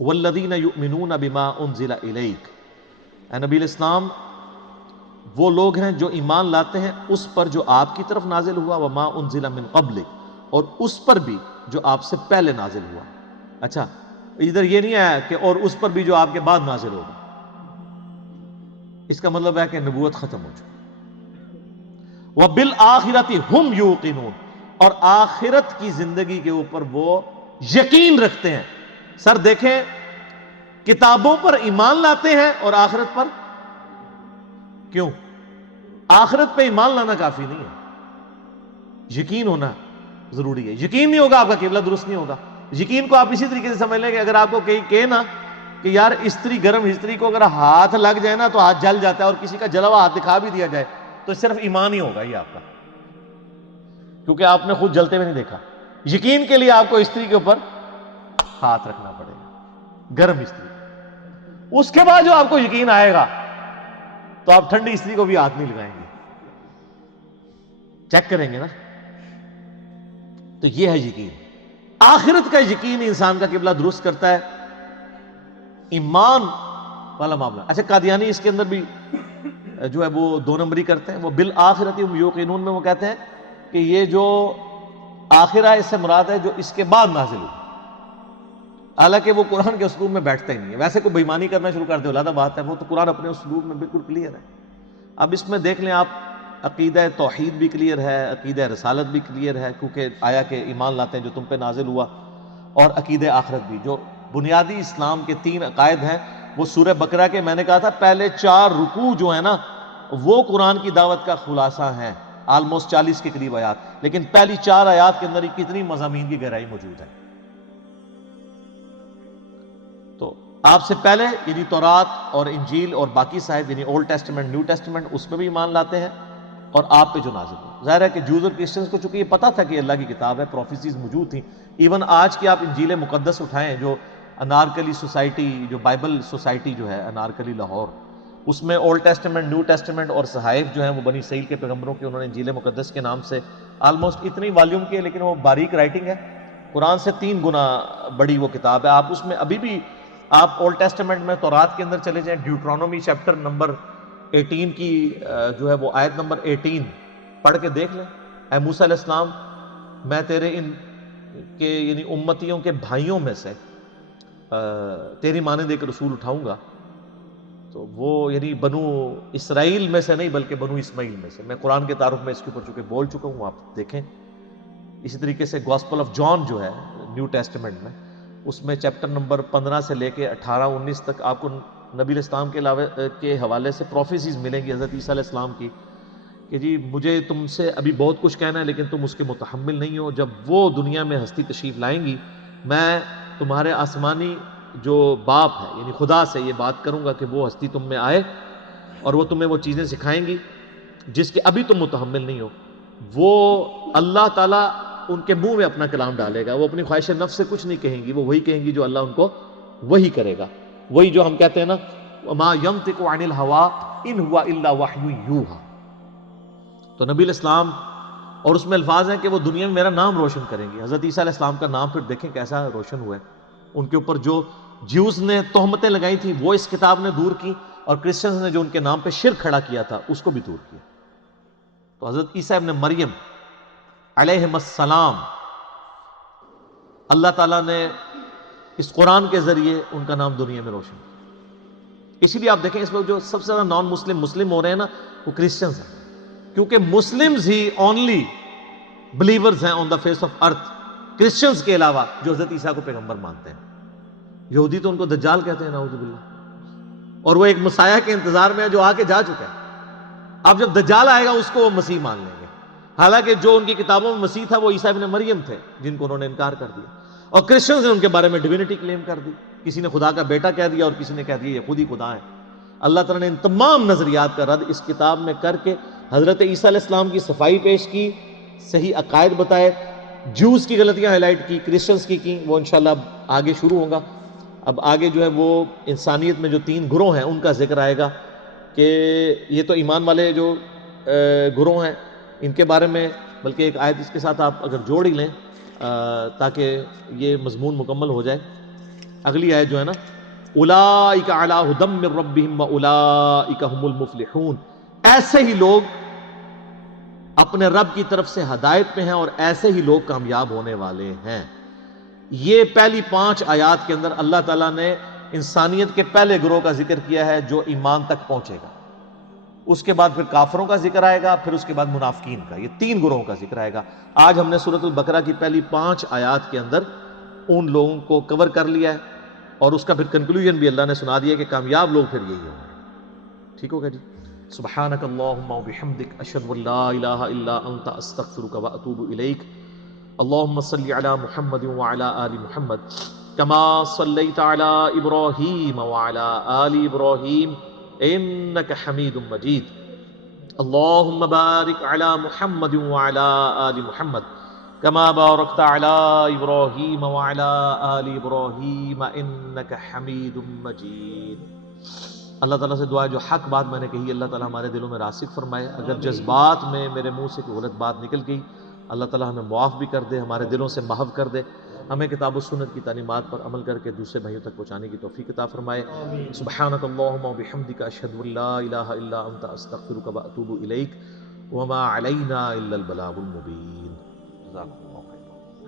والذین یؤمنون بما انزل الیک، اے نبی الاسلام وہ لوگ ہیں جو ایمان لاتے ہیں اس پر جو آپ کی طرف نازل ہوا، وما انزل من قبلک، اور اس پر بھی جو آپ سے پہلے نازل ہوا۔ اچھا ادھر یہ نہیں ہے کہ اور اس پر بھی جو آپ کے بعد نازل ہوگا، اس کا مطلب ہے کہ نبوت ختم ہو چکی۔ وبالآخرۃ ہم یوقنون، اور آخرت کی زندگی کے اوپر وہ یقین رکھتے ہیں۔ سر دیکھیں، کتابوں پر ایمان لاتے ہیں اور آخرت پر کیوں؟ آخرت پہ ایمان لانا کافی نہیں ہے، یقین ہونا ضروری ہے۔ یقین نہیں ہوگا آپ کا قبلہ درست نہیں ہوگا۔ یقین کو آپ اسی طریقے سے سمجھ لیں کہ اگر آپ کو کہیں نا کہ یار استری، گرم استری کو اگر ہاتھ لگ جائے نا تو ہاتھ جل جاتا ہے، اور کسی کا جلا ہوا ہاتھ دکھا بھی دیا جائے تو صرف ایمان ہی ہوگا یہ آپ کا، کیونکہ آپ نے خود جلتے ہوئے نہیں دیکھا۔ یقین کے لیے آپ کو استری کے اوپر ہاتھ رکھنا پڑے گا، گرم استری۔ اس کے بعد جو آپ کو یقین آئے گا تو آپ ٹھنڈی استری کو بھی ہاتھ نہیں لگائیں گے، چیک کریں گے نا۔ تو یہ ہے یقین، آخرت کا یقین انسان کا قبلہ درست کرتا ہے، ایمان والا معاملہ۔ اچھا قادیانی اس کے اندر بھی جو ہے وہ دو نمبری کرتے ہیں۔ وہ بالآخرۃ ہم یوقنون میں وہ کہتے ہیں کہ یہ جو آخرہ اس سے مراد ہے جو اس کے بعد نازل ہوئی، حالانکہ وہ قرآن کے اسلوب میں بیٹھتا ہی نہیں ہے۔ ویسے کوئی بےایمانی کرنا شروع کر دے علیحدہ بات ہے، وہ تو قرآن اپنے اسلوب میں بالکل کلیئر ہے۔ اب اس میں دیکھ لیں آپ، عقیدہ توحید بھی کلیئر ہے، عقیدہ رسالت بھی کلیئر ہے، کیونکہ آیا کہ ایمان لاتے ہیں جو تم پہ نازل ہوا، اور عقیدہ آخرت بھی۔ جو بنیادی اسلام کے 3 عقائد ہیں وہ سورہ بقرہ کے، میں نے کہا تھا پہلے 4 رکوع جو ہیں نا وہ قرآن کی دعوت کا خلاصہ ہیں، آلموسٹ 40 کے قریب آیات، لیکن پہلی 4 آیات کے اندر ہی کتنی مضامین کی گہرائی موجود ہے۔ تو آپ سے پہلے یعنی تورات اور انجیل اور باقی صحائف یعنی اولڈ ٹیسٹمنٹ، نیو ٹیسٹمنٹ، اس پہ بھی ایمان لاتے ہیں، اور آپ پہ جو نازل ہو۔ ظاہر ہے کہ جوز اور کرسچنز کو چونکہ یہ پتہ تھا کہ اللہ کی کتاب ہے، پروفیسیز موجود تھیں۔ ایون آج کی آپ انجیل مقدس اٹھائیں، جو انارکلی سوسائٹی، جو بائبل سوسائٹی جو ہے انارکلی لاہور، اس میں اولڈ ٹیسٹمنٹ، نیو ٹیسٹمنٹ اور صحائف جو ہیں وہ بنی اسرائیل کے پیغمبروں کے، انہوں نے انجیل مقدس کے نام سے آلموسٹ اتنی والیوم کی ہے، لیکن وہ باریک رائٹنگ ہے، قرآن سے 3 گنا بڑی وہ کتاب ہے۔ آپ اس میں ابھی بھی آپ اولڈ ٹیسٹمنٹ میں تورات کے اندر چلے جائیں، ڈیوٹرانومی چیپٹر نمبر 18 کی جو ہے وہ آیت نمبر 18 پڑھ کے دیکھ لیں۔ اے موسیٰ علیہ السلام، میں تیرے ان کے یعنی امتیوں کے بھائیوں میں سے تیری مانند ایک رسول اٹھاؤں گا، تو وہ یعنی بنو اسرائیل میں سے نہیں بلکہ بنو اسماعیل میں سے۔ میں قرآن کے تعارف میں اس کے اوپر چونکہ بول چکا ہوں، آپ دیکھیں۔ اسی طریقے سے گاسپل آف جان جو ہے نیو ٹیسٹمنٹ میں، اس میں چیپٹر نمبر 15 سے لے کے 18-19 تک آپ کو نبی علیہ السلام کے حوالے سے پروفیسیز ملیں گی حضرت عیسیٰ علیہ السلام کی، کہ جی مجھے تم سے ابھی بہت کچھ کہنا ہے لیکن تم اس کے متحمل نہیں ہو۔ جب وہ دنیا میں ہستی تشریف لائیں گی، میں تمہارے آسمانی جو باپ ہے یعنی خدا سے یہ بات کروں گا کہ وہ ہستی تم میں آئے اور وہ تمہیں وہ چیزیں سکھائیں گی جس کے ابھی تم متحمل نہیں ہو۔ وہ اللہ تعالیٰ ان کے منہ میں اپنا کلام ڈالے گا، وہ اپنی خواہش نفس سے کچھ نہیں کہیں گی، وہ وہی کہیں گی جو اللہ ان کو وہی کرے گا۔ وہی جو ہم کہتے ہیں نا وَمَا يَنطِقُ عَنِ الْهَوَىٰ إِنْ هُوَ إِلَّا وَحْيٌ يُوحَىٰ۔ تو نبی علیہ السلام، اور اس میں الفاظ ہیں کہ وہ دنیا میں میرا نام روشن کریں گے۔ حضرت عیسیٰ علیہ السلام کا نام پھر دیکھیں کیسا روشن ہوا ہے۔ ان کے اوپر جو جیوز نے تہمتیں لگائی تھی وہ اس کتاب نے دور کی، اور کرسچنز نے جو ان کے نام پہ شرک کھڑا کیا تھا اس کو بھی دور کیا۔ تو حضرت عیسیٰ ابن مریم علیہ السلام، اللہ تعالیٰ نے اس قرآن کے ذریعے ان کا نام دنیا میں روشن کیا۔ اسی لیے آپ دیکھیں اس وقت جو سب سے زیادہ نان مسلم ہو رہے ہیں نا وہ کرسچنز ہیں، کیونکہ مسلمز ہی اونلی بلیورز ہیں on the face of earth, Christians کے علاوہ جو حضرت عیسیٰ کو پیغمبر مانتے ہیں۔ یہودی تو ان کو دجال کہتے ہیں نعوذ باللہ، اور وہ ایک مسیح کے انتظار میں ہے جو آ کے جا چکا ہے۔ اب جب دجال آئے گا اس کو وہ مسیح مان لیں گے، حالانکہ جو ان کی کتابوں میں مسیح تھا وہ عیسیٰ ابن مریم تھے جن کو انہوں نے انکار کر دیا، اور کرسچنز نے ان کے بارے میں ڈیوینٹی کلیم کر دی، کسی نے خدا کا بیٹا کہہ دیا اور کسی نے کہہ دیا یہ خود ہی خدا ہے۔ اللہ تعالیٰ نے ان تمام نظریات کا رد اس کتاب میں کر کے حضرت عیسیٰ علیہ السلام کی صفائی پیش کی، صحیح عقائد بتائے، جوز کی غلطیاں ہائی لائٹ کی، کرسچنز کی وہ انشاءاللہ اب آگے شروع ہوگا۔ اب آگے جو ہے وہ انسانیت میں جو 3 گروہ ہیں ان کا ذکر آئے گا، کہ یہ تو ایمان والے جو گروہ ہیں ان کے بارے میں، بلکہ ایک آیت اس کے ساتھ آپ اگر جوڑ ہی لیں تاکہ یہ مضمون مکمل ہو جائے۔ اگلی آیت جو ہے نا اولئک علی ھدی من ربہم واولئک ھم المفلحون، ایسے ہی لوگ اپنے رب کی طرف سے ہدایت پہ ہیں اور ایسے ہی لوگ کامیاب ہونے والے ہیں۔ یہ پہلی 5 آیات کے اندر اللہ تعالیٰ نے انسانیت کے پہلے گروہ کا ذکر کیا ہے جو ایمان تک پہنچے گا، اس کے بعد پھر کافروں کا ذکر آئے گا، پھر اس کے بعد منافقین کا، یہ 3 گروہوں کا ذکر آئے گا۔ آج ہم نے سورۃ البقرہ کی پہلی 5 آیات کے اندر ان لوگوں کو کور کر لیا ہے، اور اس کا پھر کنکلوژن بھی اللہ نے سنا دیا کہ کامیاب لوگ پھر یہی ہوں گے۔ ٹھیک ہوگا جی؟ سبحانک اللہم وبحمدک اشہد ان لا الہ الا انت استغفرک واتوب الیک۔ اللہم صلی علی محمد وعلی آل محمد کما صلیت علی ابراہیم وعلی آل ابراہیم انک حمید مجید۔ اللہم بارک علی محمد وعلی آل محمد کما بارکت علی ابراہیم وعلی آل ابراہیم انک حمید مجید۔ اللہ تعالیٰ سے دعا ہے جو حق بات میں نے کہی اللہ تعالیٰ ہمارے دلوں میں راسخ فرمائے، اگر جذبات میں میرے منہ سے کوئی غلط بات نکل گئی اللہ تعالیٰ ہمیں معاف بھی کر دے، ہمارے دلوں سے محو کر دے، ہمیں کتاب و سنت کی تعلیمات پر عمل کر کے دوسرے بھائیوں تک پہنچانے کی توفیق عطا فرمائے۔ سبحانک اللہم وبحمدک اشہد ان لا الہ الا انت استغفرک واتوب الیک وما علینا الا البلاغ المبین۔ جزاکم اللہ۔